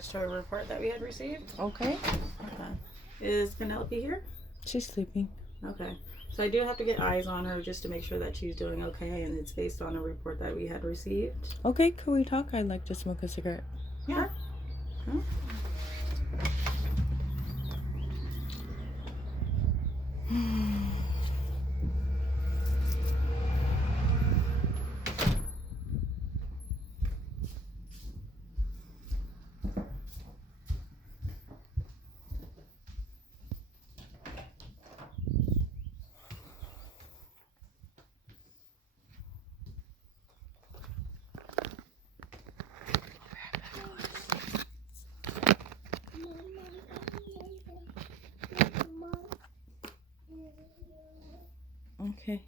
To a report that we had received. Okay. Okay. Is Penelope here? She's sleeping. Okay. So I do have to get eyes on her just to make sure that she's doing okay, and it's based on a report that we had received. Okay, can we talk? I'd like to smoke a cigarette. Yeah. Huh? Okay.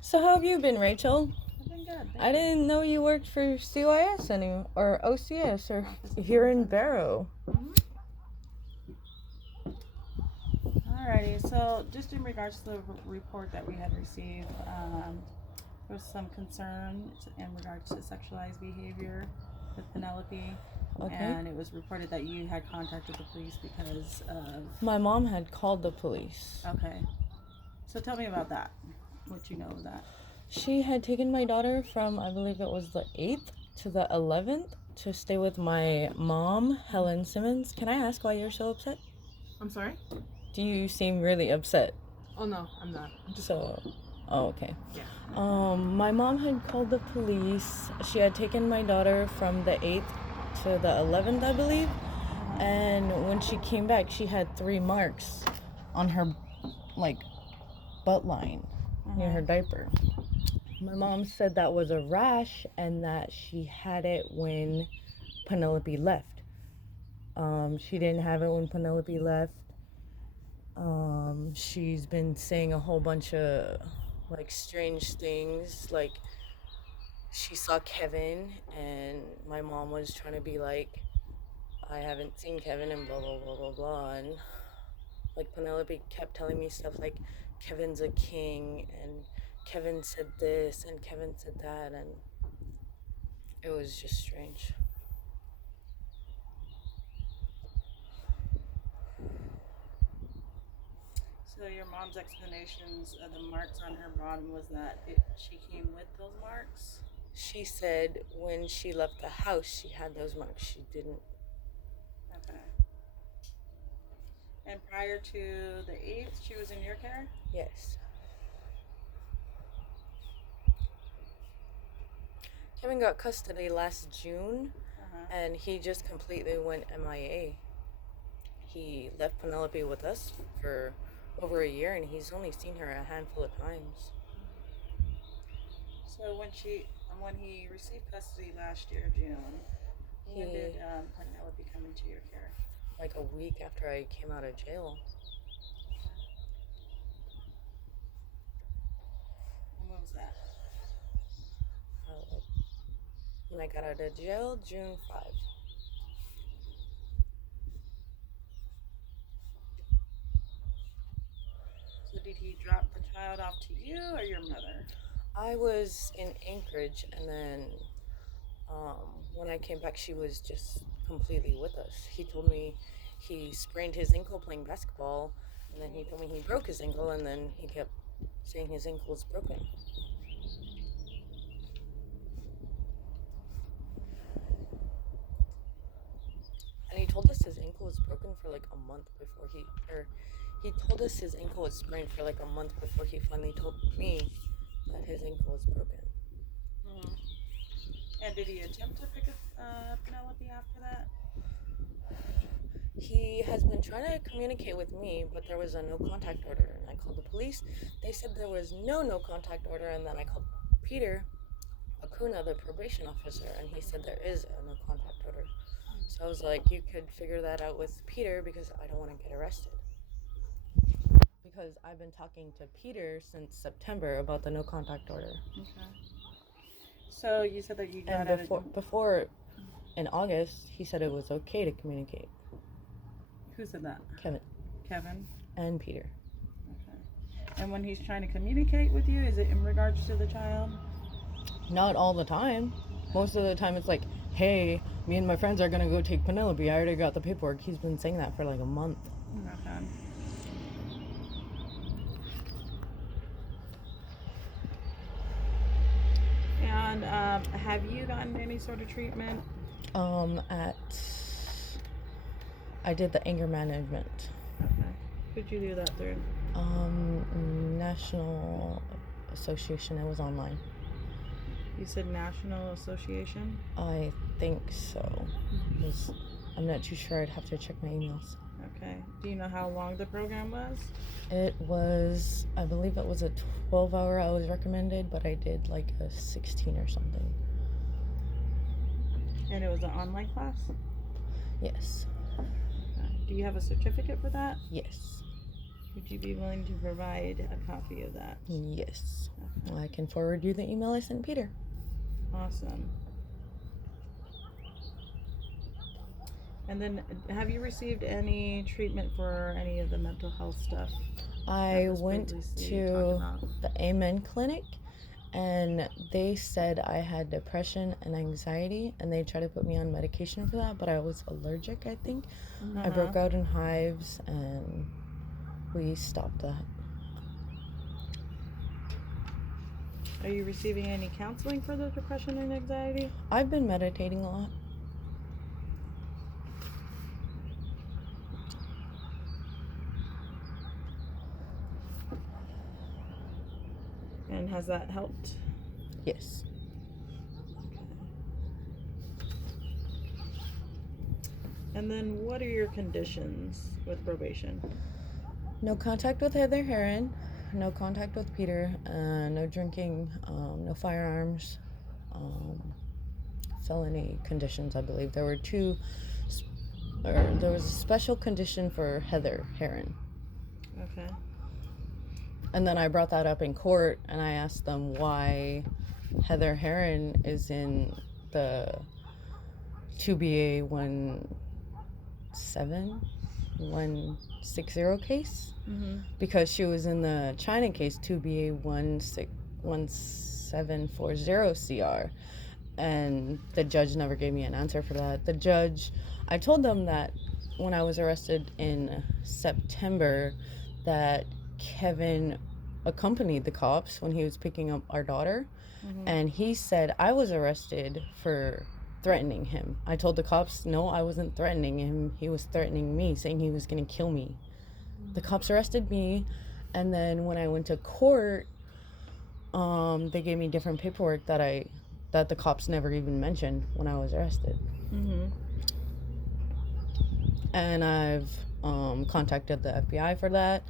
So how have you been, Rachel? I've been good. I didn't know you worked for CYS anymore, or OCS, or here in Barrow. Alrighty. So just in regards to the report that we had received, there was some concern in regards to sexualized behavior with Penelope. Okay. And it was reported that you had contacted the police because of... My mom had called the police. Okay. So tell me about that. What you know of that. She had taken my daughter from, I believe it was the 8th to the 11th to stay with my mom, Helen Simmons. Can I ask why you're so upset? I'm sorry? Do you seem really upset? Oh no, I'm not. I'm just okay. Yeah. My mom had called the police. She had taken my daughter from the 8th to the 11th, I believe. And when she came back, she had 3 marks on her, butt line near her diaper. My mom said that was a rash and that she had it when Penelope left. She didn't have it when Penelope left. She's been saying a whole bunch of strange things, like she saw Kevin and my mom was trying to be like, I haven't seen Kevin and blah blah blah blah blah, and Penelope kept telling me stuff like Kevin's a king and Kevin said this and Kevin said that, and it was just strange. So your mom's explanations of the marks on her bottom was that she came with those marks? She said when she left the house, she had those marks. She didn't. Okay. And prior to the 8th, she was in your care? Yes. Kevin got custody last June, and he just completely went MIA. He left Penelope with us for over a year, and he's only seen her a handful of times. So when he received custody last year, June, when did Penelope come into your care? Like a week after I came out of jail. And when was that? When I got out of jail, June 5. So did he drop the child off to you or your mother? I was in Anchorage, and then when I came back, she was just completely with us. He told me he sprained his ankle playing basketball, and then he told me he broke his ankle, and then he kept saying his ankle was broken. And he told us his ankle was broken for like a month before he told us his ankle was sprained for like a month before he finally told me that his ankle was broken. Mm-hmm. And did he attempt to pick up Penelope after that? he has been trying to communicate with me, but there was a no contact order. And I called the police. They said there was no contact order. And then I called Peter Acuna, the probation officer, and he said there is a no contact order. So I was like, you could figure that out with Peter because I don't want to get arrested. Because I've been talking to Peter since September about the no contact order. Okay. So you said that you got And before in August, he said it was okay to communicate. Who said that? Kevin. And Peter. Okay. And when he's trying to communicate with you, is it in regards to the child? Not all the time. Most of the time it's like, hey, me and my friends are going to go take Penelope. I already got the paperwork. He's been saying that for like a month. Okay. And have you gotten any sort of treatment? I did the anger management. Okay. Who'd you do that through? National Association. It was online. You said National Association? I think so. I'm not too sure. I'd have to check my emails. Okay. Do you know how long the program was? It was, I believe it was a 12-hour I was recommended, but I did like a 16 or something. And it was an online class? Yes. Okay. Do you have a certificate for that? Yes. Would you be willing to provide a copy of that? Yes. Okay. I can forward you the email I sent Peter. Awesome. And then, have you received any treatment for any of the mental health stuff? I went to the Amen Clinic, and they said I had depression and anxiety, and they tried to put me on medication for that, but I was allergic, I think. I broke out in hives, and we stopped that. Are you receiving any counseling for the depression and anxiety? I've been meditating a lot. And has that helped? Yes. Okay. And then what are your conditions with probation? No contact with Heather Heron, no contact with Peter, no drinking, no firearms, felony conditions, I believe. There was a special condition for Heather Heron. Okay. And then I brought that up in court, and I asked them why Heather Heron is in the 2BA 17160 case, because she was in the China case 2BA 1740 CR, and the judge never gave me an answer for that. I told them that when I was arrested in September, that Kevin accompanied the cops when he was picking up our daughter, and he said I was arrested for threatening him. I told the cops, no, I wasn't threatening him. He was threatening me, saying he was going to kill me. The cops arrested me, and then when I went to court, they gave me different paperwork that the cops never even mentioned when I was arrested. And I've contacted the FBI for that.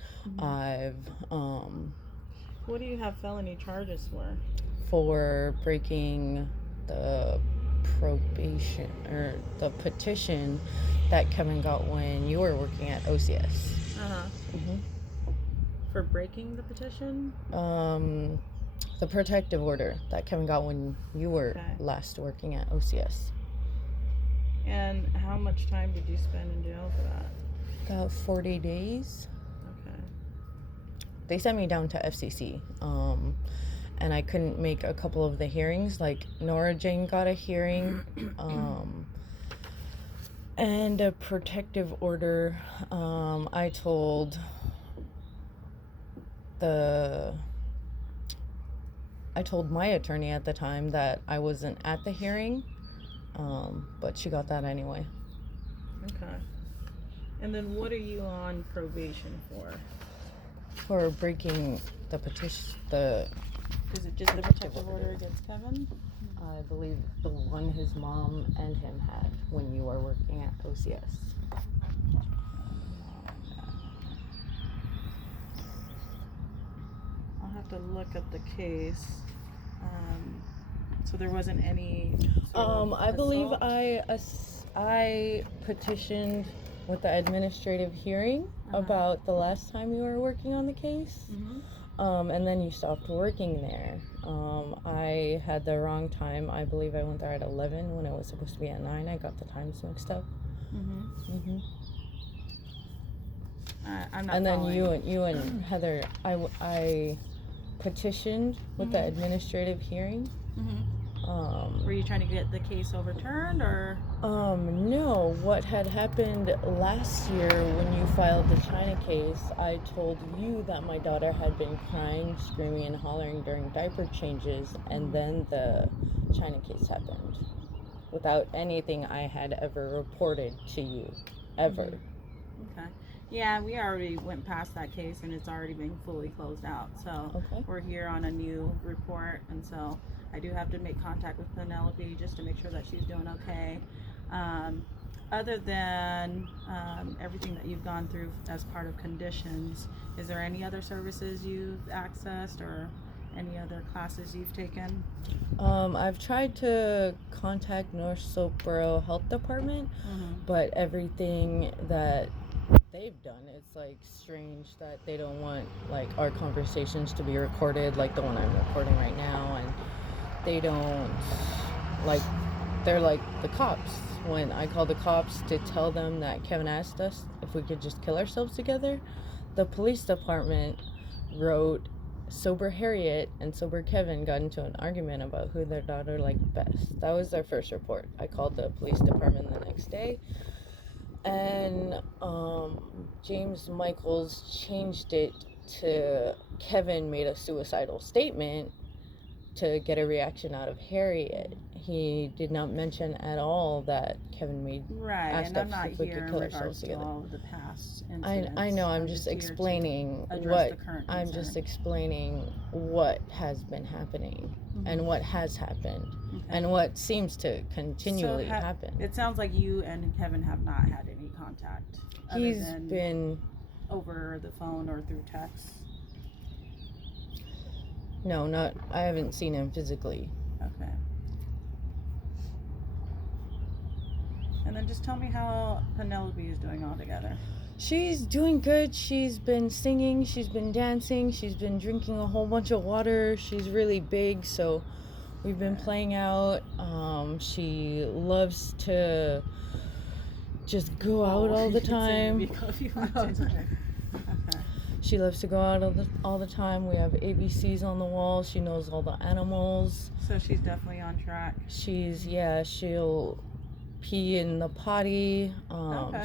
What do you have felony charges for? For breaking the probation or the petition that Kevin got when you were working at OCS. For breaking the petition? The protective order that Kevin got when you were last working at OCS. And how much time did you spend in jail for that? About 40 days. Okay. They sent me down to FCC, and I couldn't make a couple of the hearings. Like Nora Jane got a hearing, and a protective order. I told my attorney at the time that I wasn't at the hearing, but she got that anyway. Okay. And then what are you on probation for? For breaking the petition, Is it just the protective order against Kevin? I believe the one his mom and him had when you were working at OCS. I'll have to look at the case. So there wasn't any sort of I believe assault? I petitioned with the administrative hearing Uh-huh. about the last time you were working on the case. Mm-hmm. And then you stopped working there. I had the wrong time. I believe I went there at 11 when it was supposed to be at 9. I got the times mixed up. Mm-hmm. I'm not And then following. you and Heather, I petitioned with the administrative hearing. Mm-hmm. Were you trying to get the case overturned, or? No. What had happened last year when you filed the China case, I told you that my daughter had been crying, screaming, and hollering during diaper changes, and then the China case happened without anything I had ever reported to you, ever. Okay. Yeah, we already went past that case, and it's already been fully closed out. So Okay. we're here on a new report, and so I do have to make contact with Penelope just to make sure that she's doing okay. Other than everything that you've gone through as part of conditions, is there any other services you've accessed or any other classes you've taken? I've tried to contact North Slope Borough Health Department, but everything that they've done, it's like strange that they don't want like our conversations to be recorded, like the one I'm recording right now, and they don't like, they're like the cops. When I called the cops to tell them that Kevin asked us if we could just kill ourselves together, the police department wrote Sober Harriet and Sober Kevin got into an argument about who their daughter liked best. That was their first report. I called the police department the next day, and James Michaels changed it to Kevin made a suicidal statement to get a reaction out of Harriet. He did not mention at all that Kevin made asked and I'm us not if we here could in kill regards ourselves to together. all of the past incidents. I know. I'm just here to explaining address the current I'm concern. just explaining what has been happening and what has happened and what seems to continually happen. It sounds like you and Kevin have not had any contact. He's other than been over the phone or through text. No, not. I haven't seen him physically. Okay. And then just tell me how Penelope is doing all together. She's doing good. She's been singing, she's been dancing, she's been drinking a whole bunch of water. She's really big, so we've been playing out. She loves to just go out all the time. She loves to go out all the time. We have ABCs on the wall. She knows all the animals. So she's definitely on track. She'll pee in the potty.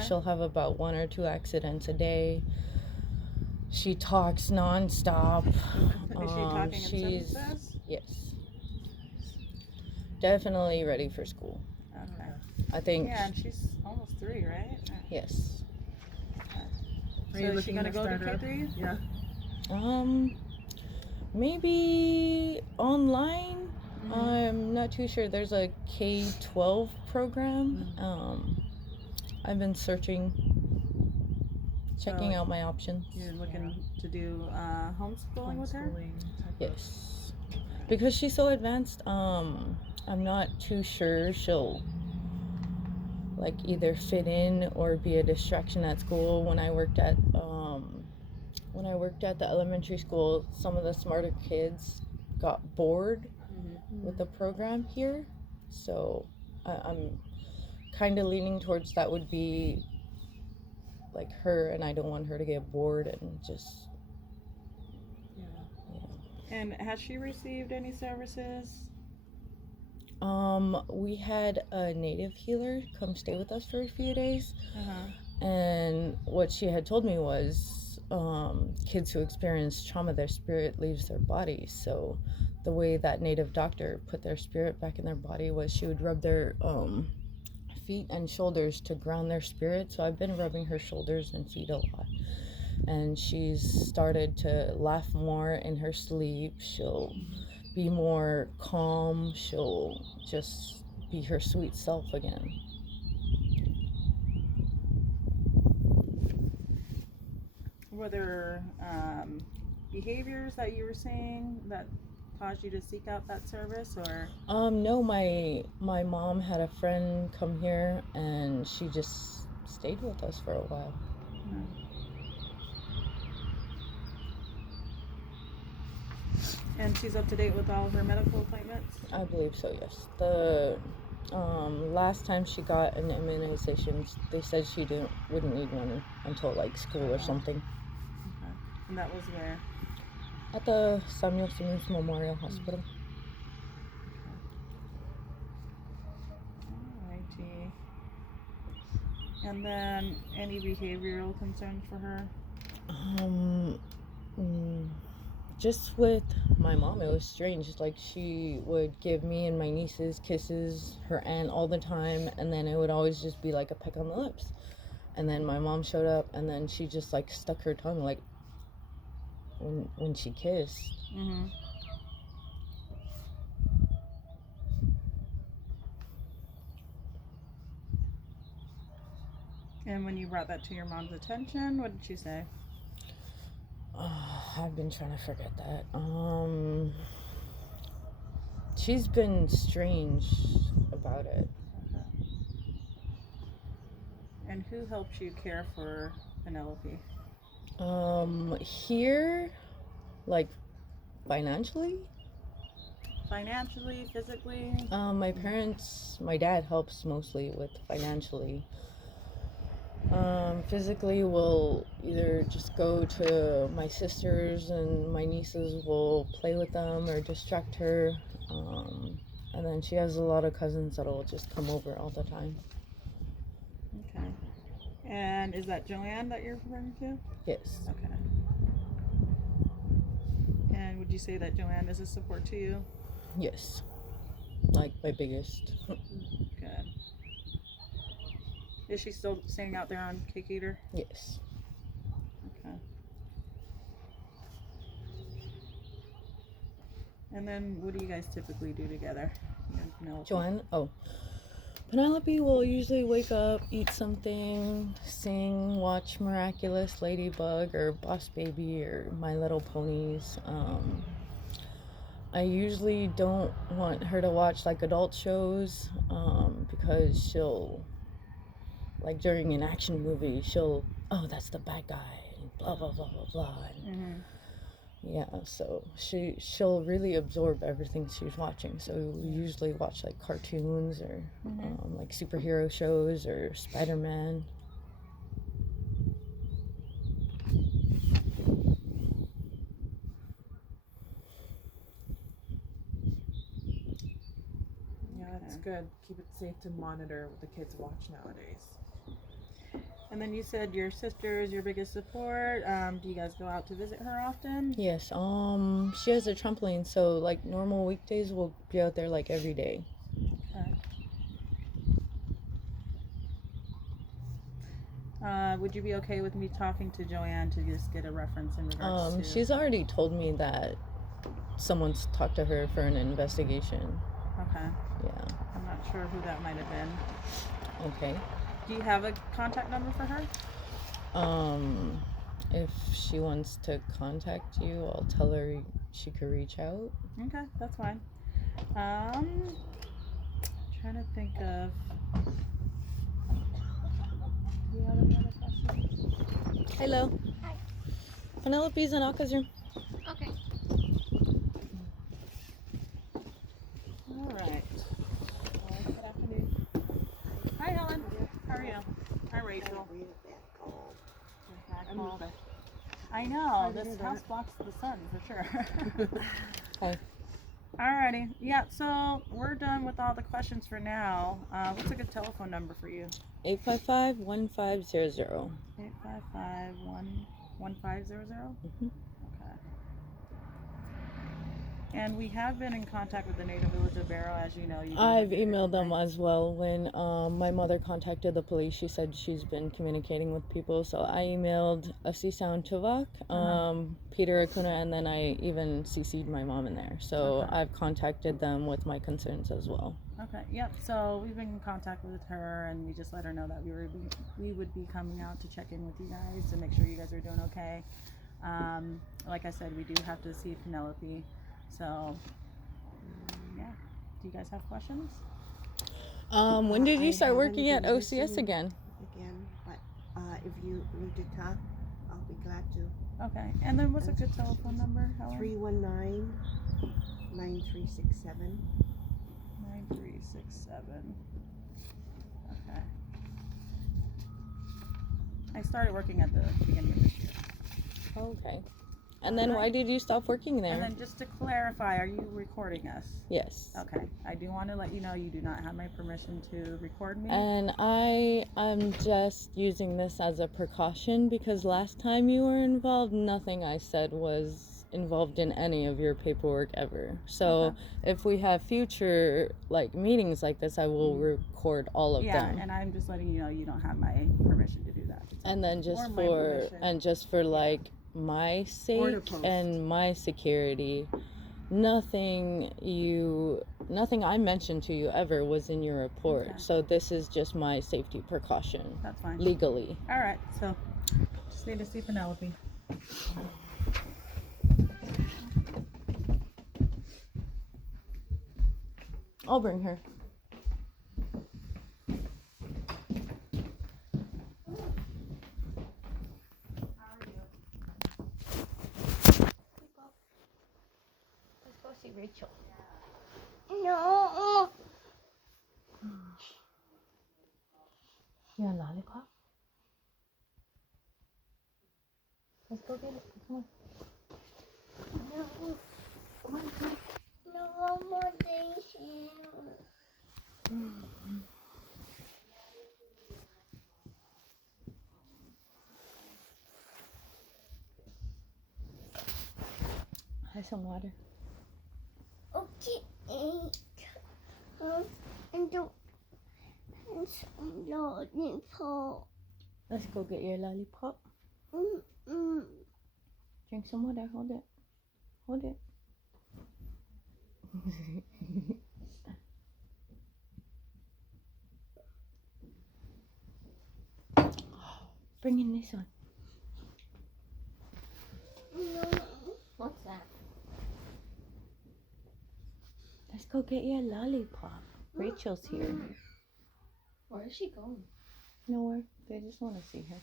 She'll have about 1 or 2 accidents a day. She talks nonstop. Is she talking in sentences? Yes. Definitely ready for school. Okay. I think. Yeah, and she's almost 3, right? Yes. Are So you is she looking gonna go to start up? K3? Yeah. Maybe online. I'm not too sure. There's a K-12 program. I've been searching, checking out my options. You're looking to do homeschooling with her? Yes. Because she's so advanced, I'm not too sure she'll like either fit in or be a distraction at school. When I worked at the elementary school, some of the smarter kids got bored with the program here, so I'm kind of leaning towards that would be like her, and I don't want her to get bored and just And has she received any services? We had a native healer come stay with us for a few days, and what she had told me was kids who experience trauma, their spirit leaves their body. So the way that native doctor put their spirit back in their body was she would rub their feet and shoulders to ground their spirit. So I've been rubbing her shoulders and feet a lot, and she's started to laugh more in her sleep. She'll be more calm. She'll just be her sweet self again. Were there behaviors that you were seeing that caused you to seek out that service, or? No, my mom had a friend come here and she just stayed with us for a while. And she's up to date with all of her medical appointments? I believe so, yes. The last time she got an immunization, they said she wouldn't need one until like school or something. Okay. And that was where? At the Samuel Simmons Memorial Hospital. Alrighty. And then any behavioral concerns for her? Just with my mom, it was strange. Like, she would give me and my nieces kisses, her aunt all the time, and then it would always just be like a peck on the lips. And then my mom showed up, and then she just like stuck her tongue, like when she kissed. Mm-hmm. And when you brought that to your mom's attention, what did she say? I've been trying to forget that. She's been strange about it. Okay. And who helped you care for Penelope? Here, like, financially? Financially, physically? My parents, my dad helps mostly with financially. Physically, we'll either just go to my sisters and my nieces will play with them or distract her. And then she has a lot of cousins that'll just come over all the time. Okay. And is that Joanne that you're referring to? Yes. Okay. And would you say that Joanne is a support to you? Yes. Like, my biggest. Good. Is she still staying out there on Cake Eater? Yes. Okay. And then what do you guys typically do together? You and Penelope? Joanne? Oh. Penelope will usually wake up, eat something, sing, watch Miraculous, Ladybug, or Boss Baby, or My Little Ponies. I usually don't want her to watch like adult shows because she'll, like during an action movie, oh, that's the bad guy, and blah, blah, blah, blah, blah. And, yeah, so she'll really absorb everything she's watching. So we usually watch like cartoons or like superhero shows or Spider-Man. Yeah, that's good. Keep it safe to monitor what the kids watch nowadays. And then you said your sister is your biggest support. Do you guys go out to visit her often? Yes, she has a trampoline, so like normal weekdays we'll be out there like every day. Okay. Would you be okay with me talking to Joanne to just get a reference in regards to... She's already told me that someone's talked to her for an investigation. Okay. Yeah. I'm not sure who that might have been. Okay. Do you have a contact number for her? If she wants to contact you, I'll tell her she could reach out. Okay, that's fine. Trying to think of... Do you have any other questions? Hello. Hi. Penelope's in Aka's room. Okay. All right. Good afternoon. Hi, Helen. How are you? Hi, Rachel. I know. This house blocks the sun for sure. Hi. Alrighty. Yeah, so we're done with all the questions for now. What's a good telephone number for you? 855-1500. 855-1500? Okay. And we have been in contact with the Native Village of Barrow, as you know. You do I've have your emailed them rights. as well. When my mother contacted the police, she said she's been communicating with people. So I emailed FC Sound Tuvok, Peter Acuna, and then I even CC'd my mom in there. So Okay. I've contacted them with my concerns as well. Okay. Yep. So we've been in contact with her, and we just let her know that we would be coming out to check in with you guys to make sure you guys are doing okay. Like I said, we do have to see Penelope. So yeah. Do you guys have questions? When did you I start working at haven't been OCS listening again? but if you need to talk, I'll be glad to. Okay. And then what's a good telephone number, Helen? 319-9367. 9367. Okay. I started working at the beginning of this year. Okay. And then why did you stop working there? And then just to clarify, are you recording us? Yes. Okay. I do want to let you know you do not have my permission to record me. And I'm just using this as a precaution because last time you were involved, nothing I said was involved in any of your paperwork ever. So Okay. if we have future meetings like this, I will record all of them. And I'm just letting you know you don't have my permission to do that. And then Or my permission. for my sake post. and my security, nothing I mentioned to you ever was in your report. Okay. So this is just my safety precaution. That's fine. Legally. All right. So just need to see Penelope. I'll bring her. Let's go see Rachel. No. You want a lollipop? Let's go get it. Come on. No. No more days here. Have some water. Okay. And some lollipop. Let's go get your lollipop. Mm-mm. Drink some water. Hold it. Hold it. Bring in this one. No. What's that? Let's go get your lollipop. Rachel's here. Where is she going? Nowhere. They just want to see her.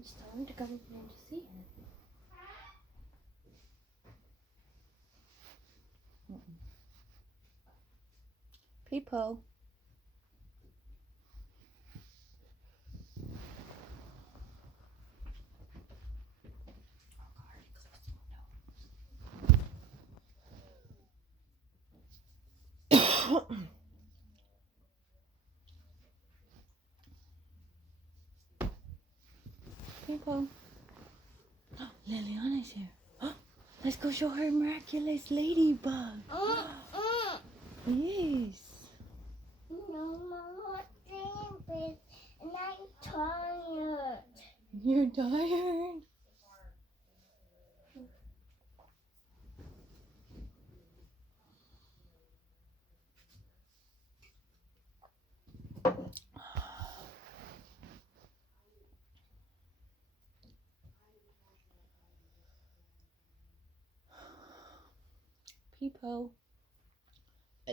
Just tell him to come in to see her. People. People. Liliana's here. Let's go show her miraculous ladybug. Yes. No more things, and I'm tired. You're tired. People. A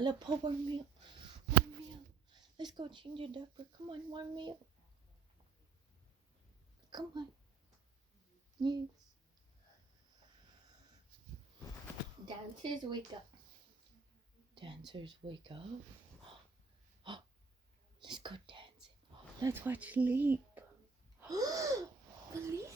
little warm meal. Warm meal. Let's go change your diaper. Come on, warm meal. Come on. Yes. Dancers, wake up. Dancers, wake up. Let's go dancing. Let's watch Lee.